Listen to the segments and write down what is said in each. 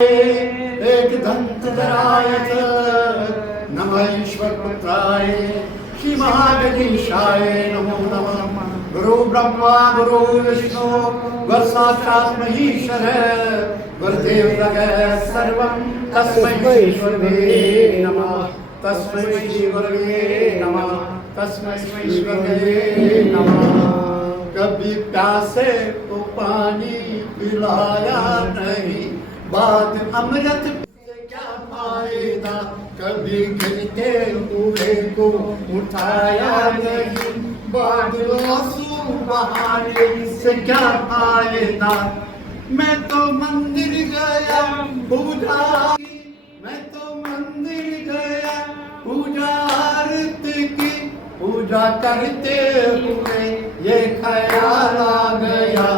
एक दंतधराय नमः ईश्वरपुत्राय श्री महागणेशाय नमो नमः। गुरु ब्रह्मा गुरु विष्णु गुरु साक्षात् महेश्वर गुरुदेव जगत् सर्वं तस्मै ईश्वराय नमः। तस्मै श्री गुरवे नमः। तस्मै श्री गुरवे नमः। कभी प्यासे को पानी पिलाया नहीं, बाद अमृत से क्या फायदा। कभी गिरते हुए को उठाया नहीं, बाद आंसू बहाने से क्या फायदा। मैं तो मंदिर गया पूजा, मैं तो मंदिर गया पूजा आरती की, पूजा करते हुए ये ख्याल आ गया,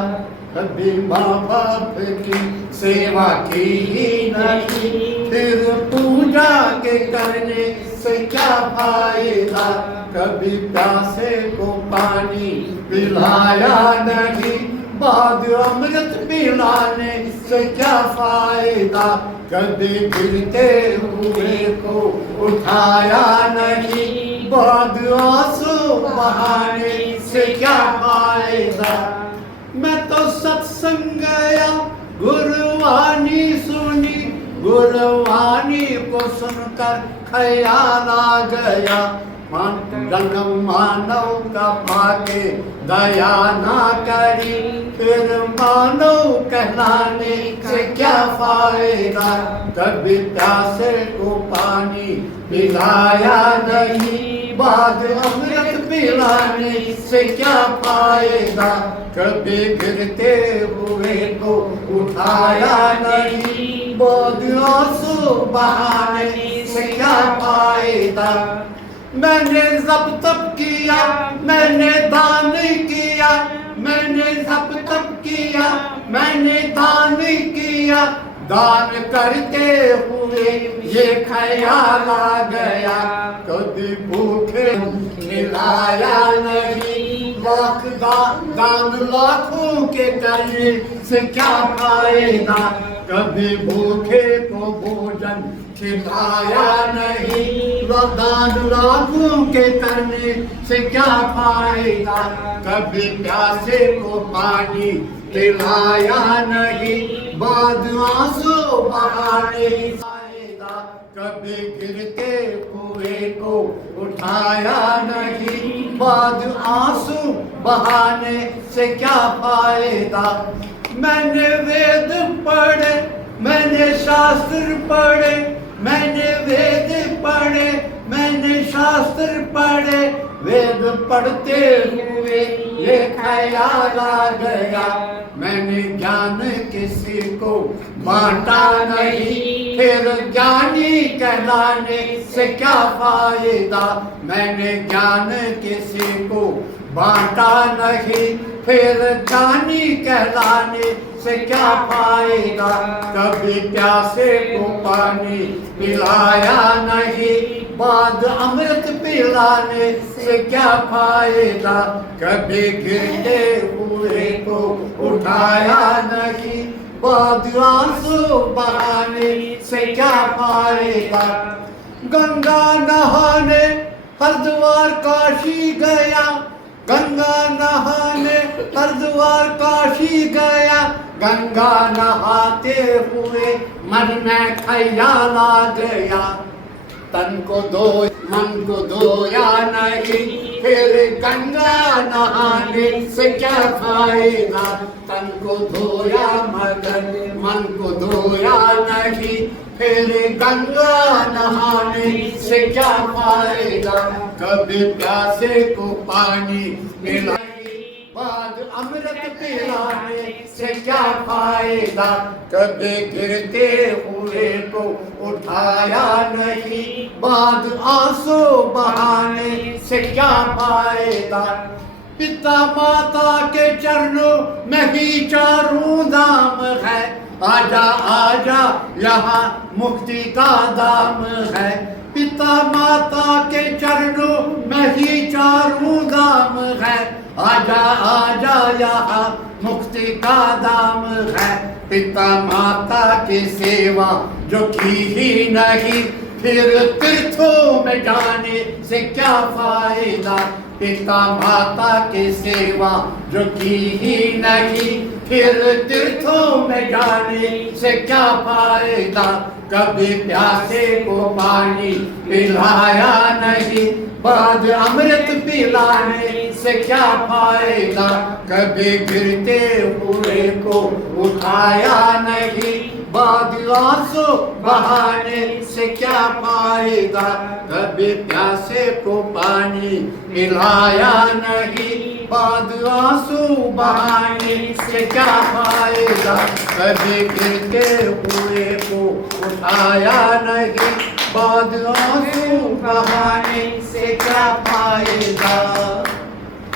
कभी माँ बाप की सेवा की ही नहीं, फिर पूजा के करने से क्या फायदा। कभी प्यासे को पानी पिलाया नहीं, बाद अमृत पिलाने से क्या फायदा। कभी गिरते हुए को उठाया नहीं, बाद आंसू बहाने से क्या फायदा। मैं तो सत्संग गया गुरुवाणी सुनी, गुरुवाणी को सुनकर ख्याल आ गया, जन्म मानव का पाके दया ना करी, फिर मानव कहलाने से क्या फायदा। कभी प्यासे को पानी पिलाया नहीं, बाद अमृत पिलाने से क्या फायदा। कभी गिरते हुए को उठाया नहीं, बाद आंसू बहाने से क्या फायदा। मैंने जप तप किया, मैंने दान किया, मैंने जप तप किया, मैंने दान किया, दान करते हुए ये ख्याल आ गया, कभी भूखे खिलाया नहीं, लाख दान लाखों के करने से क्या फायदा। कभी भूखे को भोजन खिलाया नहीं, दान लाखों के करने से क्या फायदा। कभी प्यासे को पानी पिलाया नहीं, बाद आंसू बहाने फायदा। कभी गिरते हुए को उठाया नहीं, बाद आंसू बहाने से क्या फायदा। मैंने वेद पढ़े, मैंने शास्त्र पढ़े, मैंने वेद पढ़े, मैंने शास्त्र पढ़े, वेद पढ़ते हुए ये ख्याल आ गया, मैंने ज्ञान किसी को बांटा नहीं, फिर ज्ञानी कहलाने से क्या फायदा। मैंने ज्ञान किसी को बांटा नहीं, फिर ज्ञानी कहलाने से क्या फायदा। कभी प्यासे को पानी पिलाया नहीं, बाद अमृत पिलाने से क्या फायदा। कभी गिरते हुए को उठाया नहीं, बाद आंसू बहाने से क्या फायदा। गंगा नहाने हरिद्वार काशी गया, गंगा नहाने हरिद्वार काशी गया, गंगा नहाते हुए मन में ख्याल आ गया, तन को धो मन को धोया नहीं, फिर गंगा नहाने से क्या फायदा। तन को धोया मगर मन को धोया नहीं, फिर गंगा नहाने से क्या फायदा। कभी प्यासे को पानी पिला, बाद अमृत पिलाने से क्या फायदा। कभी गिरते हुए को उठाया नहीं, बाद आंसू बहाने से क्या फायदा। पिता माता के चरणों में ही चारों धाम है, आजा आजा यहाँ मुक्ति का दाम है। पिता माता के चरणों में ही चारों धाम है, आजा आजा यहाँ मुक्ति का दाम है। पिता माता की सेवा जो की ही नहीं, फिर तीर्थों में जाने से क्या फायदा। पिता माता की सेवा जो की ही नहीं, फिर तीर्थों में जाने से क्या फायदा। कभी प्यासे को पानी पिलाया नहीं, बाद अमृत पिलाने से क्या फायदा। कभी गिरते हुए को उठाया नहीं, बाद आंसू बहाने से क्या फायदा। कभी प्यासे को पानी पिलाया नहीं, बाद आंसू बहाने से क्या फायदा। कभी गिरते हुए को उठाया नहीं, बाद आंसू बहाने से क्या फायदा।